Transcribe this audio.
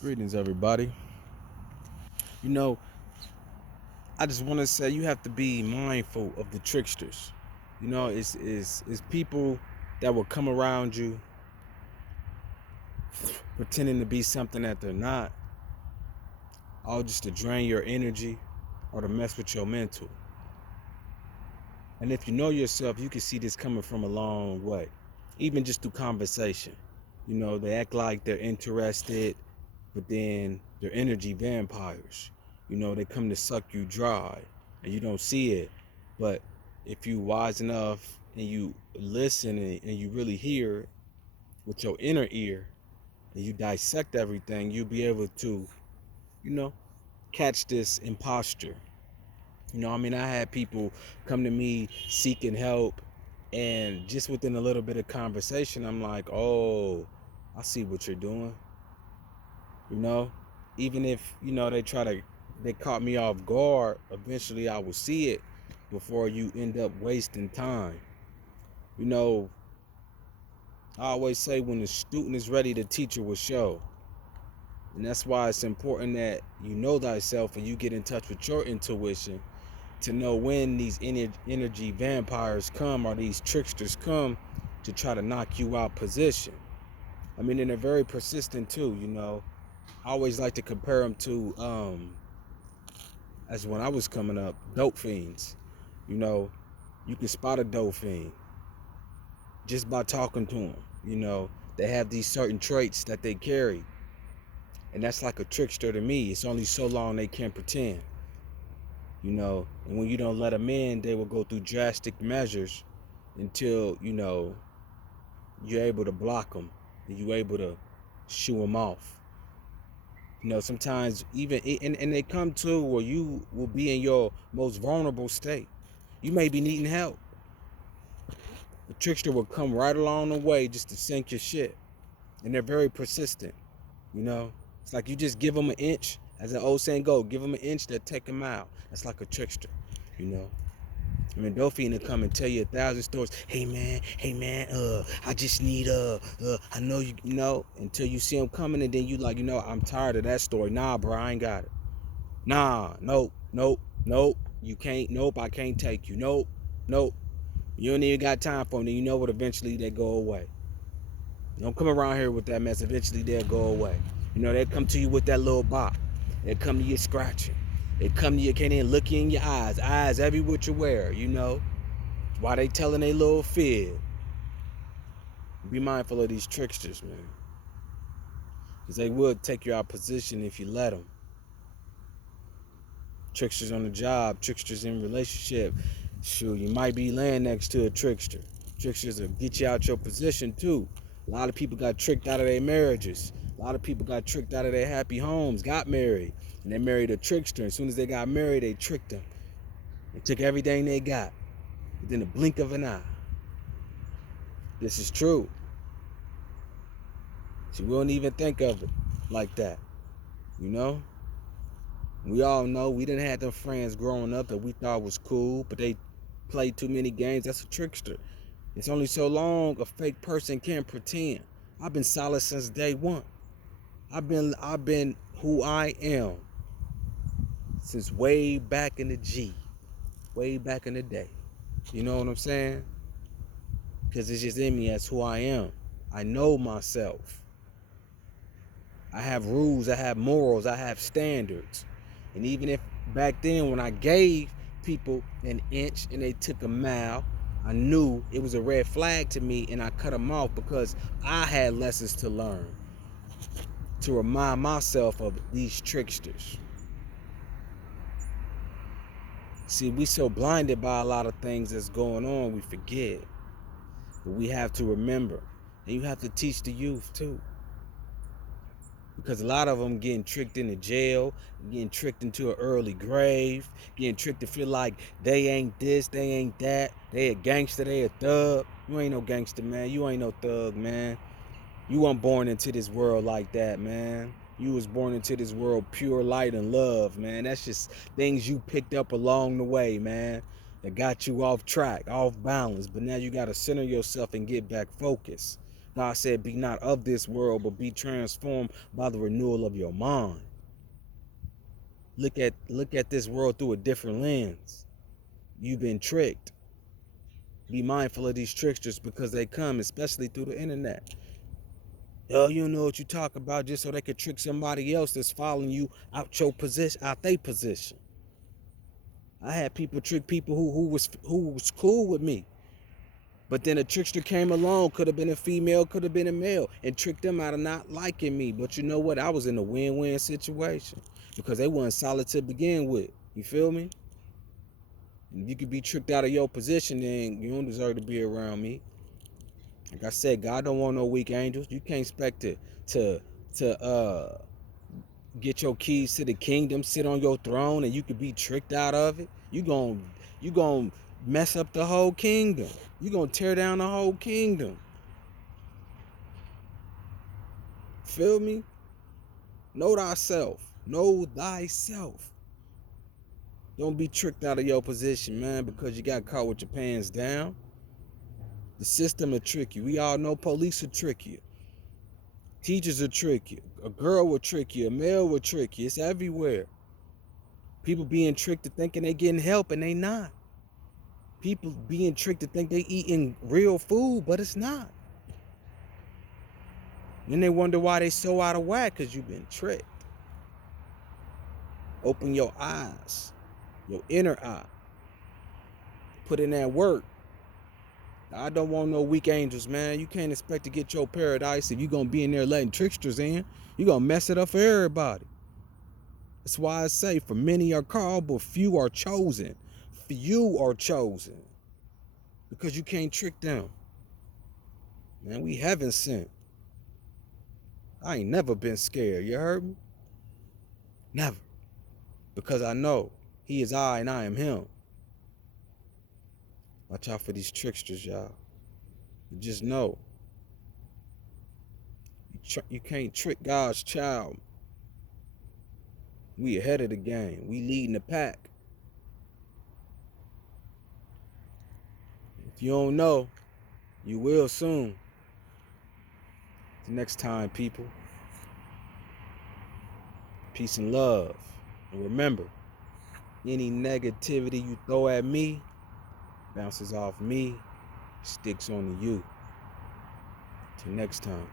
Greetings, everybody. You know, I just want to say you have to be mindful of the tricksters. It's people that will come around you pretending to be something that they're not, all just to drain your energy or to mess with your mental. And if you know yourself, you can see this coming from a long way, even just through conversation. They act like they're interested, but then they're energy vampires. They come to suck you dry and you don't see it. But if you wise enough and you listen and you really hear with your inner ear and you dissect everything, you'll be able to, you know, catch this imposter. I had people come to me seeking help, and just within a little bit of conversation, I'm like, oh, I see what you're doing. you know Even if they caught me off guard, eventually I will see it before you end up wasting time. you know I always say, when the student is ready, the teacher will show. And that's why it's important that you know thyself and you get in touch with your intuition to know when these energy vampires come, or these tricksters come, to try to knock you out position. And they're very know, persistent too. I always like to compare them to, as when I was coming up, dope fiends. You know, you can spot a dope fiend just by talking to them. They have these certain traits that they carry, and that's like a trickster to me. It's only so long they can pretend. And when you don't let them in, they will go through drastic measures until you're able to block them and you're able to shoo them off. Sometimes even and they come to where you will be in your most vulnerable state. You may be needing help. The trickster will come right along the way just to sink your shit. And they're very persistent. It's like you just give them an inch, as the old saying go, give them an inch, they'll take a mile. That's like a trickster. you know Dolphin will come and tell you 1,000 stories. Hey man, I just need I know you know, until you see him coming, and then you like, I'm tired of that story. Nah, bro, I ain't got it. Nah, nope. You can't. Nope, I can't take you. Nope. You don't even got time for them. Then you know what? Eventually they go away. Don't come around here with that mess. Eventually they'll go away. They come to you with that little bop. They come to you scratching. They come to you, can't even look you in your eyes every which you wear. Why they telling they little fib. Be mindful of these tricksters, man, because they will take you out of position if you let them. Tricksters on the job, tricksters in relationship. Sure, you might be laying next to a trickster. Tricksters will get you out your position too. A lot of people got tricked out of their marriages. A lot of people got tricked out of their happy homes, got married, and they married a trickster. As soon as they got married, they tricked them. They took everything they got within a blink of an eye. This is true. So we don't even think of it like that. You know? We all know we didn't have them friends growing up that we thought was cool, but they played too many games. That's a trickster. It's only so long a fake person can pretend. I've been solid since day one. I've been who I am since way back in the G, way back in the day. You know what I'm saying? Because it's just in me as who I am. I know myself. I have rules, I have morals, I have standards. And even if back then when I gave people an inch and they took a mile, I knew it was a red flag to me, and I cut them off because I had lessons to learn to remind myself of these tricksters. See, we so blinded by a lot of things that's going on, we forget. But we have to remember. And you have to teach the youth too. Because a lot of them getting tricked into jail, getting tricked into an early grave, getting tricked to feel like they ain't this, they ain't that, they a gangster, they a thug. You ain't no gangster, man. You ain't no thug, man. You weren't born into this world like that, man. You was born into this world pure light and love, man. That's just things you picked up along the way, man, that got you off track, off balance. But now you got to center yourself and get back focused. God said, be not of this world, but be transformed by the renewal of your mind. Look at this world through a different lens. You've been tricked. Be mindful of these tricksters because they come, especially through the internet. Oh, you don't know what you talk about just so they could trick somebody else that's following you out your position, out their position. I had people trick people who was cool with me. But then a trickster came along, could have been a female, could have been a male, and tricked them out of not liking me. But you know what? I was in a win-win situation because they weren't solid to begin with. You feel me? If you could be tricked out of your position, then you don't deserve to be around me. Like I said, God don't want no weak angels. You can't expect to get your keys to the kingdom, sit on your throne, and you could be tricked out of it. You gon' mess up the whole kingdom. You gonna tear down the whole kingdom. Feel me? Know thyself. Know thyself. Don't be tricked out of your position, man, because you got caught with your pants down. The system will trick you. We all know police will trick you. Teachers will trick you. A girl will trick you. A male will trick you. It's everywhere. People being tricked to thinking they getting help and they not. People being tricked to think they eating real food, but it's not. Then they wonder why they so out of whack, because you've been tricked. Open your eyes, your inner eye. Put in that work. I don't want no weak angels, man. You can't expect to get your paradise if you're going to be in there letting tricksters in. You're going to mess it up for everybody. That's why I say, for many are called, but few are chosen. Few are chosen. Because you can't trick them. Man, we heaven sent. I ain't never been scared, you heard me? Never. Because I know he is I and I am him. Watch out for these tricksters, y'all. Just know, you can't trick God's child. We ahead of the game. We leading the pack. If you don't know, you will soon. Till next time, people. Peace and love. And remember, any negativity you throw at me bounces off me, sticks onto you. Till next time.